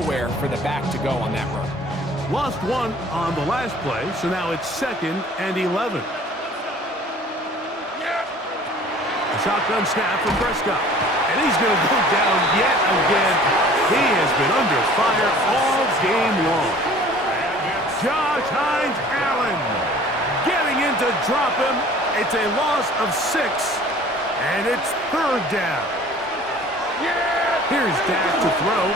nowhere for the back to go on that run. Lost one on the last play, so now it's 2nd and 11. A shotgun snap from Prescott. And he's going to go down yet again. He has been under fire all game long. Josh Hines-Allen getting in to drop him. It's a loss of 6, and it's 3rd down. Here's Dak to throw.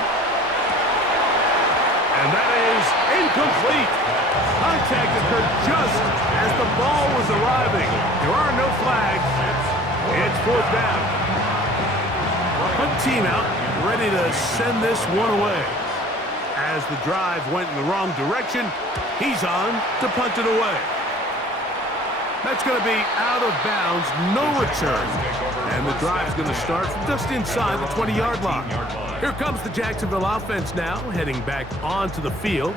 And that is incomplete. Contact occurred just as the ball was arriving. There are no flags. It's 4th down. Put team out, ready to send this one away. As the drive went in the wrong direction, he's on to punt it away. That's going to be out of bounds, no return. And the drive's going to start just inside the 20-yard line. Here comes the Jacksonville offense now, heading back onto the field.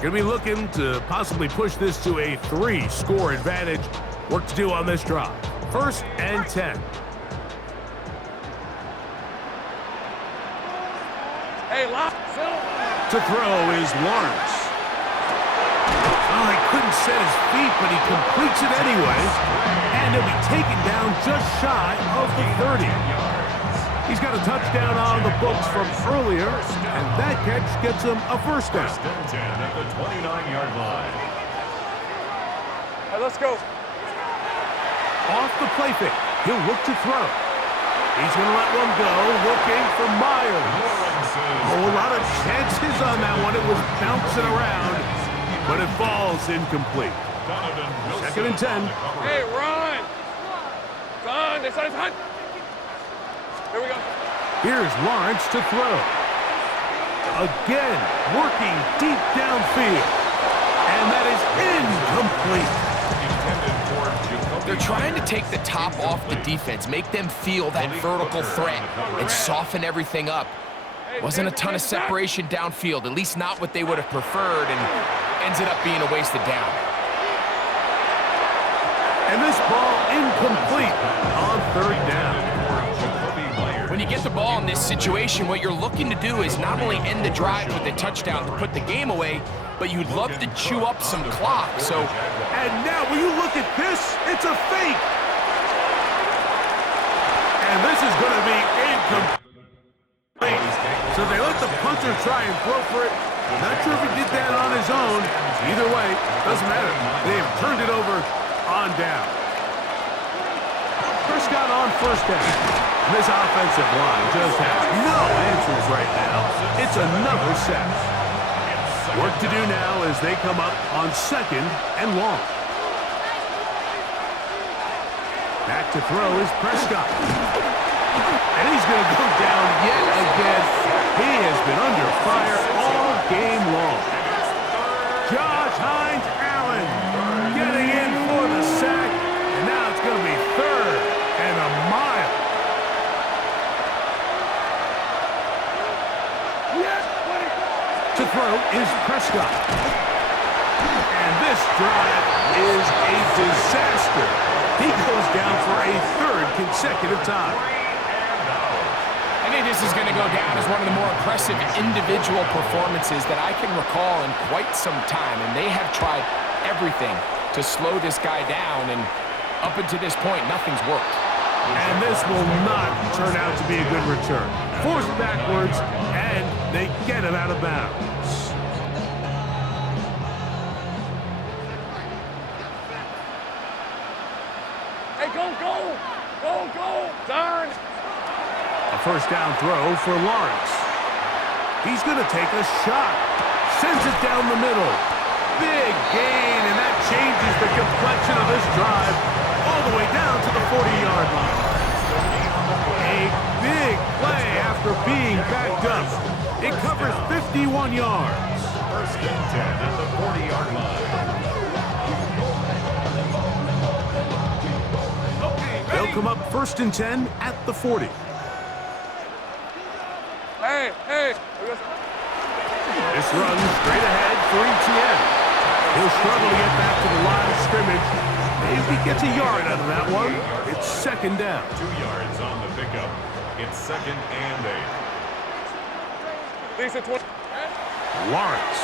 They're going to be looking to possibly push this to a 3-score advantage. Work to do on this drive. 1st and 10. To throw is Lawrence. Oh, he couldn't set his feet, but he completes it anyway. And he'll be taken down just shy of the 30. He's got a touchdown on the books from earlier, and that catch gets him a 1st down. 1st and 10 at the 29-yard line. Hey, let's go. Off the play fake, he'll look to throw. He's going to let one go, looking for Myers. Oh, a lot of chances on that one. It was bouncing around, but it falls incomplete. 2nd and 10. Hey, run! Run! This side's hot. Here we go. Here's Lawrence to throw. Again, working deep downfield. And that is incomplete. They're trying to take the top off the defense, make them feel that vertical threat, and soften everything up. Wasn't a ton of separation downfield, at least not what they would have preferred, and ended up being a wasted down. And this ball incomplete on 3rd down. When you get the ball in this situation, what you're looking to do is not only end the drive with a touchdown to put the game away, but you'd love to chew up some clock. So, and now will you look at this? It's a fake. And this is going to be incomplete. So they let the punter try and throw for it. Not sure if he did that on his own. Either way, doesn't matter. They have turned it over on down. Prescott on 1st down. This offensive line just has no answers right now. It's another sack. Work to do now as they come up on 2nd and long. Back to throw is Prescott. And he's going to go down yet again. He has been under fire all game long. Josh Hines-Allen getting in for the sack. And now it's going to be 3rd and a mile. To throw is Prescott. And this drive is a disaster. He goes down for a 3rd consecutive time. I think this is going to go down as one of the more impressive individual performances that I can recall in quite some time. And they have tried everything to slow this guy down. And up until this point, nothing's worked. And this will not turn out to be a good return. Forced backwards, and they get him out of bounds. Hey, go, darn. A 1st down throw for Lawrence. He's going to take a shot. Sends it down the middle. Big gain, and that changes the complexion of this drive all the way down to the 40-yard line. A big play after being backed up. It covers 51 yards. 1st and 10 at the 40-yard line. They'll come up 1st and 10 at the 40. Hey. This runs straight ahead for ETN. He'll struggle to get back to the line of scrimmage. Maybe gets a yard out of that one. It's 2nd down. 2 yards on the pickup. It's 2nd and 8. Lisa 20. Lawrence.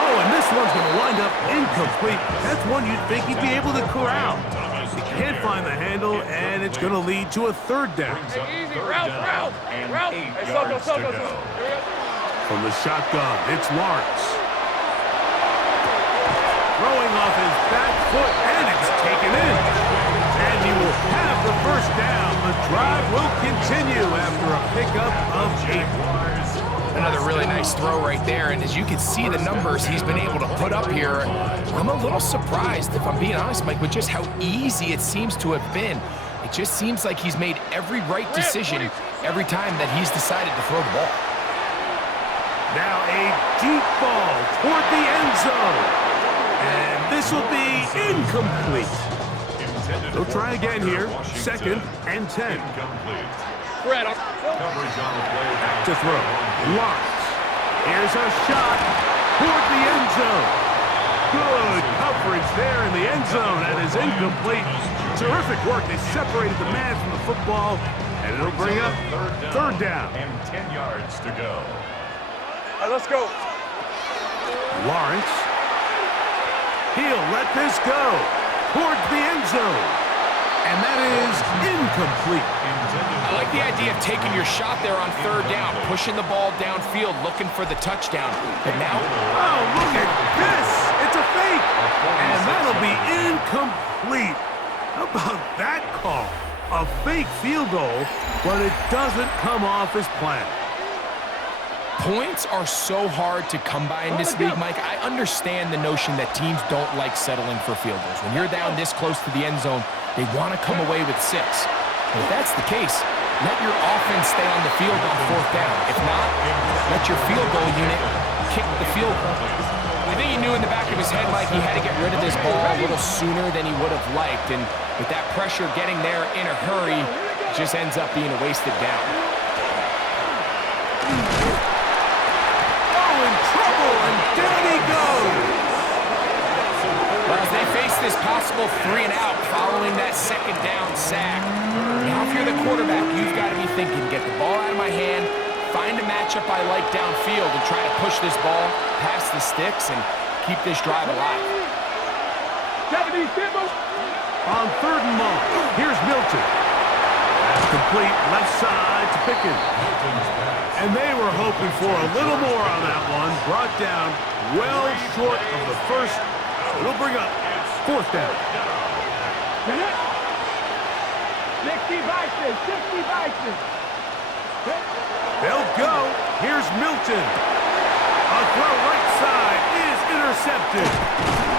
Oh, and this one's going to wind up incomplete. That's one you'd think he'd be able to corral. He can't find the handle, and it's going to lead to a third down. Hey, easy, route. Hey, circle. Here we go. From the shotgun, it's Lawrence. Throwing off his back foot, and it's taken in. And he will have the first down. The drive will continue after a pickup of 8. Another really nice throw right there, and as you can see the numbers he's been able to put up here, I'm a little surprised, if I'm being honest, Mike, with just how easy it seems to have been. It just seems like he's made every right decision every time that he's decided to throw the ball. Now a deep ball toward the end zone. And this will be incomplete. They'll try again here. 2nd and 10. Fred, Back to throw. Lawrence. Here's a shot toward the end zone. Good coverage there in the end zone. That is incomplete. Terrific work. They separated the man from the football. And it'll bring up third down. And 10 yards to go. all right, let's go. Lawrence. He'll let this go towards the end zone. And that is incomplete. I like the idea of taking your shot there on third down, pushing the ball downfield, looking for the touchdown. But now, oh, look at this. It's a fake. And that'll be incomplete. How about that call? A fake field goal, but it doesn't come off as planned. points are so hard to come by in this league, Mike. I understand the notion that teams don't like settling for field goals. When you're down this close to the end zone, they want to come away with 6. But if that's the case, let your offense stay on the field on 4th down. If not, let your field goal unit kick the field goal. I think he knew in the back of his head, Mike, he had to get rid of this ball a little sooner than he would have liked. And with that pressure getting there in a hurry, it just ends up being a wasted down. Oh, in trouble, and down he goes. Well, as they face this possible 3 and out following that 2nd down sack, now if you're the quarterback, you've got to be thinking, get the ball out of my hand, find a matchup I like downfield, and try to push this ball past the sticks and keep this drive alive. On 3rd and long, here's Milton. That's complete, left side to Pickens. And they were hoping for a little more on that one. Brought down well short of the first. So it'll bring up 4th down. 60 Bison. They'll go. Here's Milton. A throw right side is intercepted.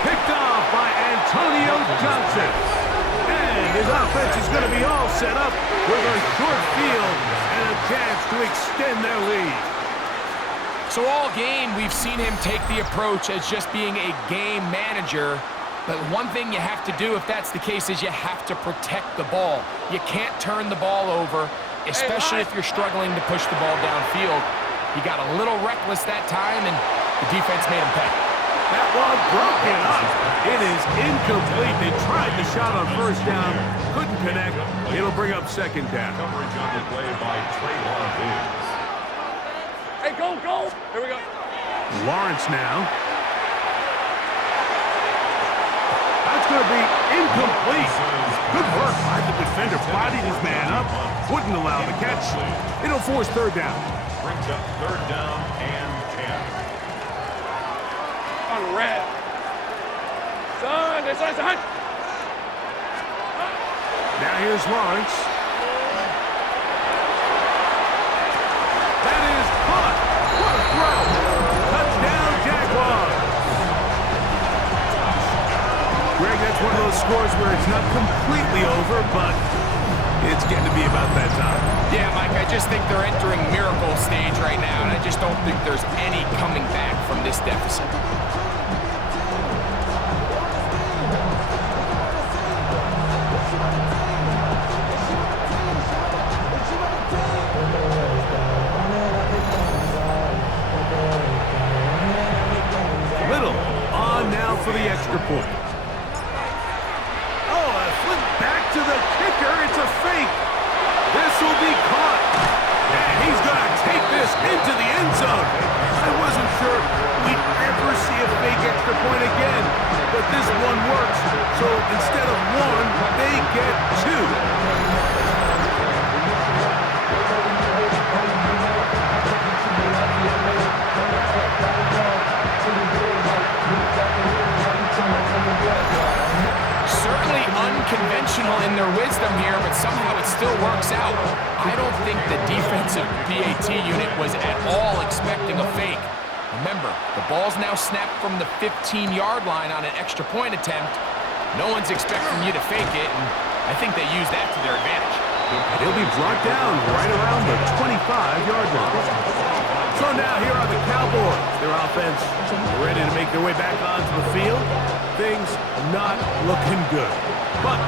Picked off by Antonio Johnson. And his offense is going to be all set up with a short field and a chance to extend their lead. So all game, we've seen him take the approach as just being a game manager. But one thing you have to do, if that's the case, is you have to protect the ball. You can't turn the ball over, especially if you're struggling to push the ball downfield. He got a little reckless that time, and the defense made him pay. That ball broken up. It is incomplete. They tried the shot on 1st down, couldn't connect. It'll bring up 2nd down. Coverage on the play by Trayvon Diggs. Hey, go. Here we go. Lawrence now. That's going to be incomplete. Good work by the defender. Bodied his man up. Wouldn't allow the catch. It'll force 3rd down. Brings up 3rd down and 10. On red. Son. Now here's Lawrence. That is caught. What a throw. Touchdown, Jaguars. Greg, that's one of those scores where it's not completely over, but it's getting to be about that time. Yeah, Mike, I just think they're entering miracle stage right now, and I just don't think there's any coming back from this deficit. Little on now for the extra point. Oh, a flip back to the kicker. It's a fake. This will be caught. And he's going to this one works. So instead of one, they get two. Certainly unconventional in their wisdom here, but somehow it still works out. I don't think the defensive PAT unit was at all expecting a fake. Remember, the ball's now snapped from the 15-yard line on an extra point attempt. No one's expecting you to fake it, and I think they used that to their advantage. He'll be brought down right around the 25-yard line. So now here are the Cowboys. Their offense ready to make their way back onto the field. Things not looking good. But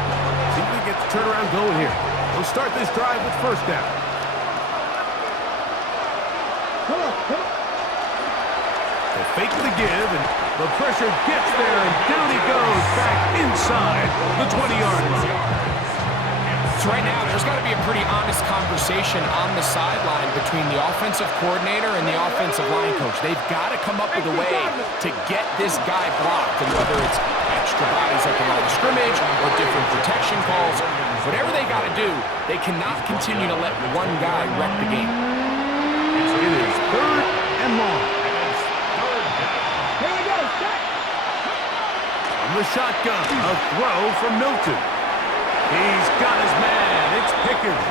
see if we get the turnaround going here. We'll start this drive with first down. They fake the give, and the pressure gets there, and down he goes back inside the 20-yard line. So right now, there's got to be a pretty honest conversation on the sideline between the offensive coordinator and the offensive line coach. They've got to come up with a way to get this guy blocked, and whether it's extra bodies at the line of scrimmage or different protection calls, whatever they got to do, they cannot continue to let one guy wreck the game. It is third and long. Here we go, set. From the shotgun, a throw from Milton. He's got his man. It's Pickens.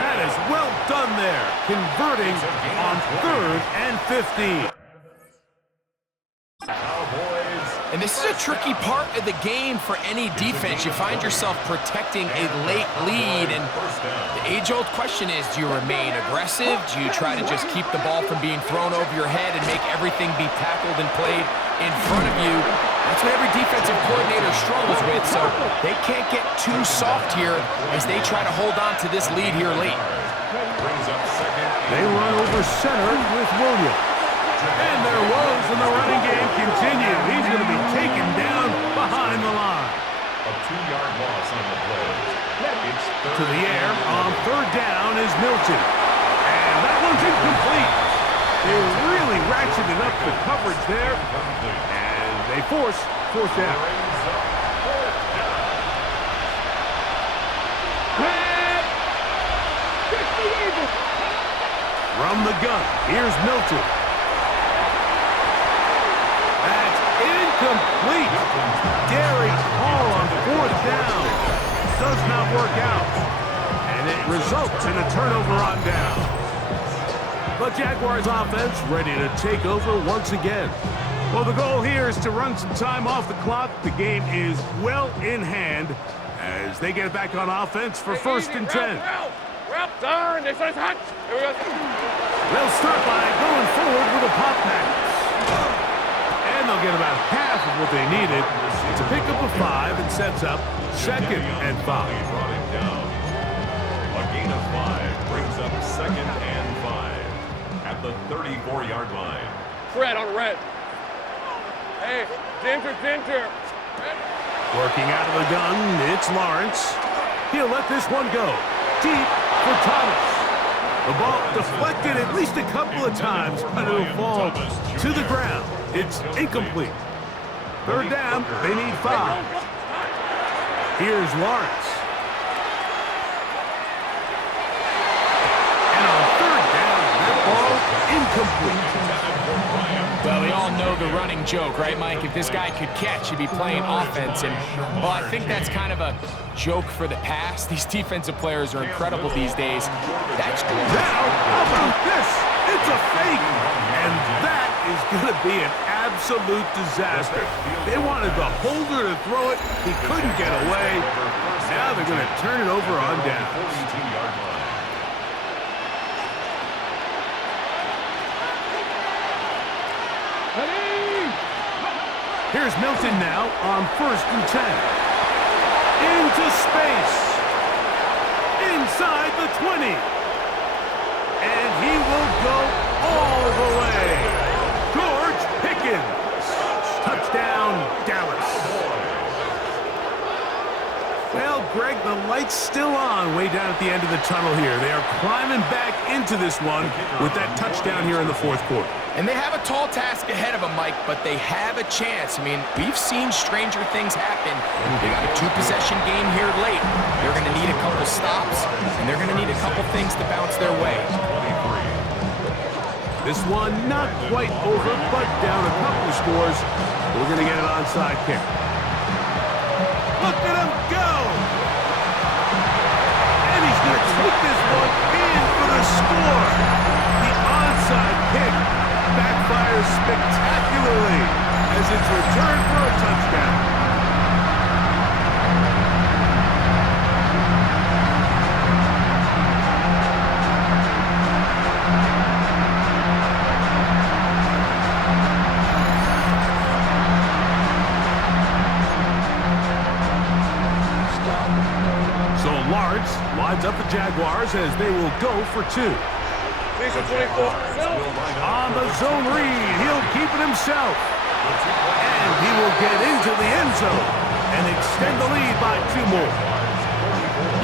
That is well done there, converting on 3rd and 15. And this is a tricky part of the game for any defense. You find yourself protecting a late lead, and the age-old question is, do you remain aggressive? Do you try to just keep the ball from being thrown over your head and make everything be tackled and played in front of you? That's what every defensive coordinator struggles with, so they can't get too soft here as they try to hold on to this lead here late. They run over center with Williams. And their woes in the running game continue. He's going to be taken down behind the line. A 2-yard loss on the play. It's To the air on 3rd down is Milton. And that one's incomplete. They really ratcheted up the coverage there. And they force 4th down. From the gun, here's Milton. That's incomplete. Derry Hall on 4th down. Does not work out. And it results in a turnover on down. The Jaguars offense ready to take over once again. Well, the goal here is to run some time off the clock. The game is well in hand as they get back on offense for 1st and 10. Route, turn, this is hot. Here we go. They'll start by going forward with a pop pass. And they'll get about half of what they needed. It's a pickup of 5 and sets up 2nd and 5. brought him down. A gain of 5 brings up 2nd and 5 at the 34-yard line. Fred on red. Hey, Ginger. Working out of the gun, it's Lawrence. He'll let this one go. Deep for Thomas. The ball deflected at least a couple of times, but it'll fall to the ground. It's incomplete. 3rd down, they need 5. Here's Lawrence. And on 3rd down, that ball incomplete. Well, we all know the running joke, right, Mike? If this guy could catch, he'd be playing offense. And, well, I think that's kind of a joke for the past. These defensive players are incredible these days. That's good. Now, how about this? It's a fake. And that is going to be an absolute disaster. They wanted the holder to throw it. He couldn't get away. Now they're going to turn it over on down. 42-yard line. Here's Milton now on 1st and 10. Into space. Inside the 20. And he will go all the way. George Pickens. Touchdown, Dallas. Well, Greg, the light's still on way down at the end of the tunnel here. They are climbing back into this one with that touchdown here in the 4th quarter. And they have a tall task ahead of them, Mike, but they have a chance. I mean, we've seen stranger things happen. They got a two-possession game here late. They're going to need a couple stops, and they're going to need a couple things to bounce their way. This one not quite over, but down a couple scores. We're going to get an onside kick. Look at him go! And he's going to take this one in for the score. The onside kick backfires spectacularly as it's returned for a touchdown. So Lawrence lines up the Jaguars as they will go for two. On the zone read, he'll keep it himself. And he will get into the end zone and extend the lead by 2 more.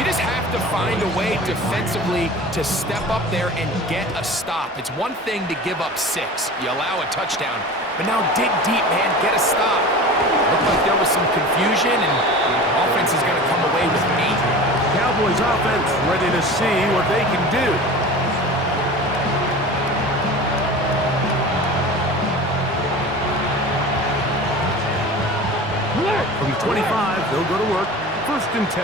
You just have to find a way defensively to step up there and get a stop. It's one thing to give up 6. You allow a touchdown. But now dig deep, man. Get a stop. Looked like there was some confusion, and offense is going to come away with 8. Cowboys offense ready to see what they can do. From 25, they'll go to work. 1st and 10.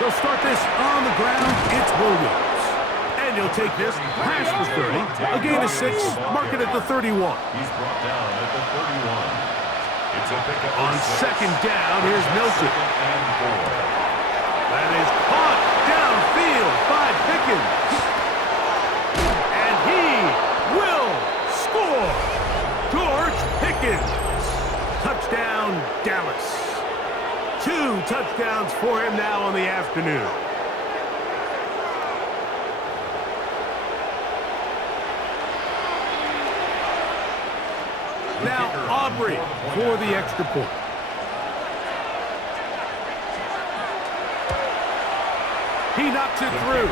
They'll start this on the ground. It's Williams. And he'll take this past the 30. A gain of 6. Mark it at the 31. He's brought down at the 31. It's a pickup on 2nd down, here's Milton. And 4. That is caught downfield by Pickens. And he will score. George Pickens. Touchdown, Dallas. 2 touchdowns for him now on the afternoon. Now Aubrey for the extra point. He knocks it through.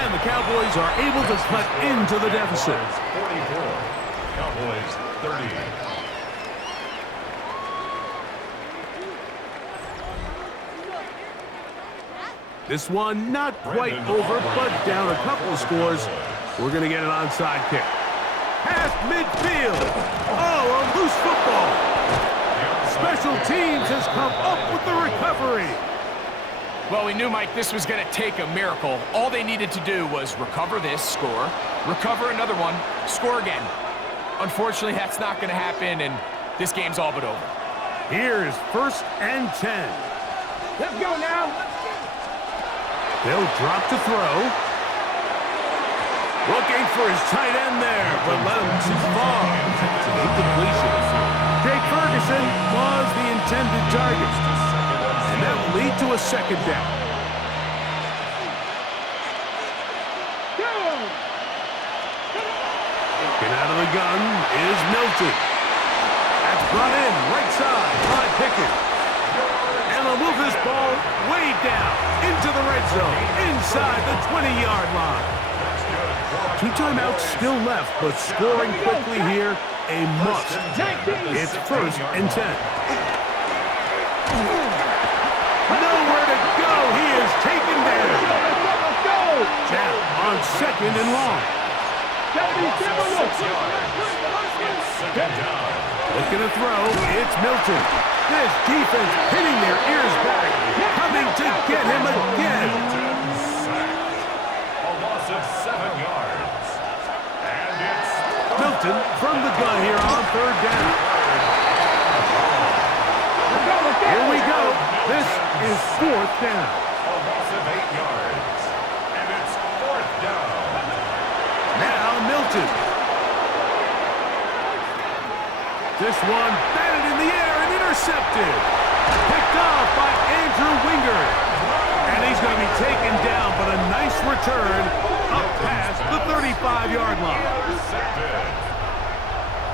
And the Cowboys are able to cut into the deficit. 44. Cowboys 30. This one not quite over, but down a couple of scores. We're going to get an onside kick. Past midfield. Oh, a loose football. Special teams has come up with the recovery. Well, we knew, Mike, this was going to take a miracle. All they needed to do was recover this, score, recover another one, score again. Unfortunately, that's not going to happen, and this game's all but over. Here's 1st and 10. Let's go now. They'll drop to throw. Looking for his tight end there, but let him too far. It's an incompletion. Jake Ferguson was the intended target. And that will lead to a 2nd down. Get out of the gun is Milton. That's brought in right side by Pickens. And they'll move this ball way down into the red zone, inside the 20-yard line. 2 timeouts still left, but scoring quickly here, a must. It's 1st and 10. Nowhere to go. He is taken down. Now on 2nd and long. Looking to throw, it's Milton. This defense hitting their ears back, coming to get him again. A loss of 7 yards. And it's Milton from the gun here on 3rd down. Here we go. This is 4th down. a loss of 8 yards. And it's 4th down. Now Milton. This one batted in the air and intercepted. Picked off by Andrew Winger. And he's going to be taken down, but a nice return up past the 35-yard line.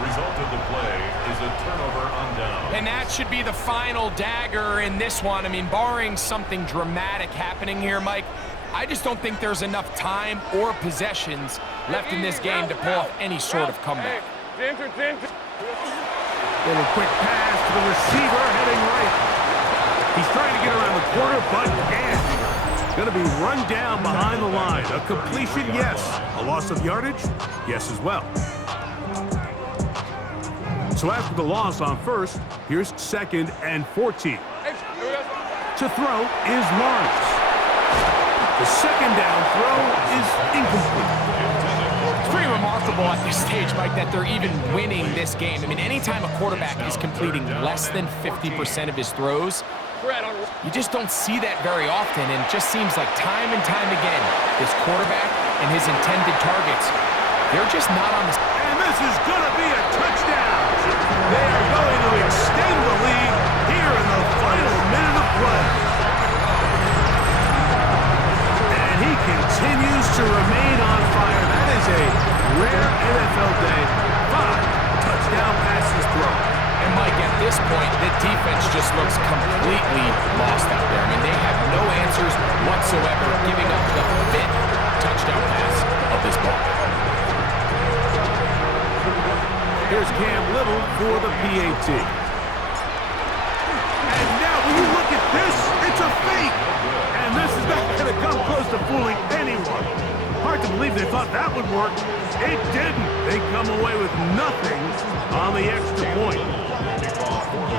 Result of the play is a turnover on down. And that should be the final dagger in this one. I mean, barring something dramatic happening here, Mike, I just don't think there's enough time or possessions left in this game to pull off any sort of comeback. Ginger. Little quick pass to the receiver heading right. He's trying to get around the corner, but can't. Going to be run down behind the line. A completion, yes. A loss of yardage, yes as well. So after the loss on first, here's 2nd and 14. To throw is Lawrence. The 2nd down throw is incomplete. It's pretty remarkable at this stage, Mike, that they're even winning this game. I mean, anytime a quarterback is completing less than 50% of his throws, you just don't see that very often, and it just seems like time and time again, this quarterback and his intended targets, they're just not on the... And this is going to be a touchdown. They are going to extend the lead here in the final minute of play. And he continues to remain on fire. That is a rare NFL day. 5 touchdown passes thrown. And Mike, at this point, the defense just looks completely lost out there. I mean, they have no answers whatsoever, giving up the 5th touchdown pass of this ball. Here's Cam Little for the PAT. And now, when you look at this, it's a fake. And this is not going to come close to fooling anyone. Hard to believe they thought that would work. It didn't. They come away with nothing on the extra point.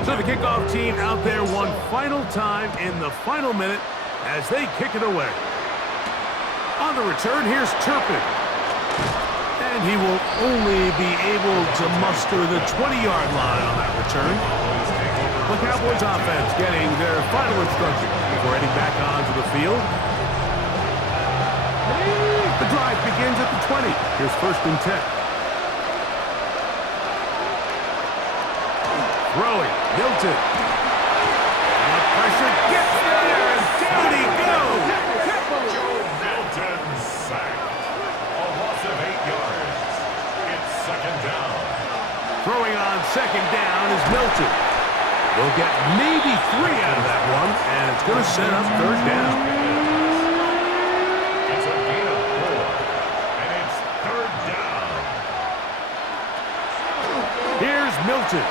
So the kickoff team out there one final time in the final minute as they kick it away. On the return, here's Turpin. And he will only be able to muster the 20-yard line on that return. The Cowboys offense getting their final instruction before heading back onto the field. The drive begins at the 20. Here's 1st and 10. Throwing, Hilton. The pressure gets there, and down he goes. Milton sacked. A loss of 8 yards. It's 2nd down. Throwing on 2nd down is Milton. They'll get maybe 3 out of that one, and it's going to set up 3rd down. It's a gain of 4, and it's 3rd down. Here's Milton.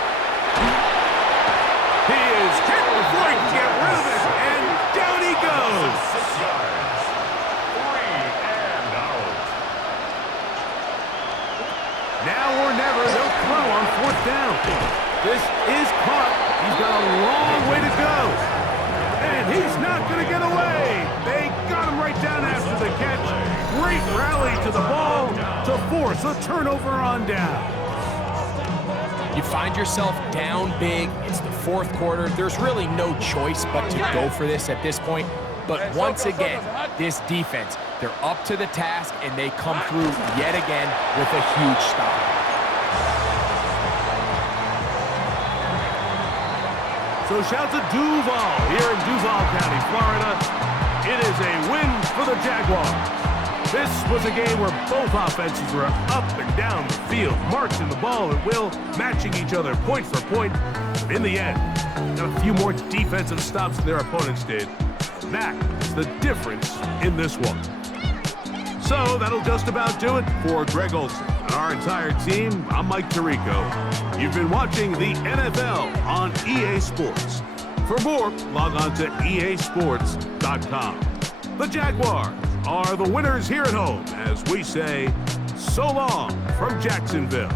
He is hit before he can get rid of it, and down he goes. 6 yards. 3 and out. Now or never, they'll throw on 4th down. This is caught. He's got a long way to go. And he's not going to get away. They got him right down after the catch. Great rally to the ball to force a turnover on down. You find yourself down big. It's the 4th quarter. There's really no choice but to go for this at this point. But once again, this defense, they're up to the task, and they come through yet again with a huge stop. So shout to Duval here in Duval County, Florida. It is a win for the Jaguars. This was a game where both offenses were up and down the field, marching the ball at will, matching each other point for point. In the end, got a few more defensive stops than their opponents did. That's the difference in this one. So that'll just about do it for Greg Olson and our entire team. I'm Mike Tirico. You've been watching the NFL on EA Sports. For more, log on to easports.com. The Jaguars are the winners here at home as we say so long from Jacksonville.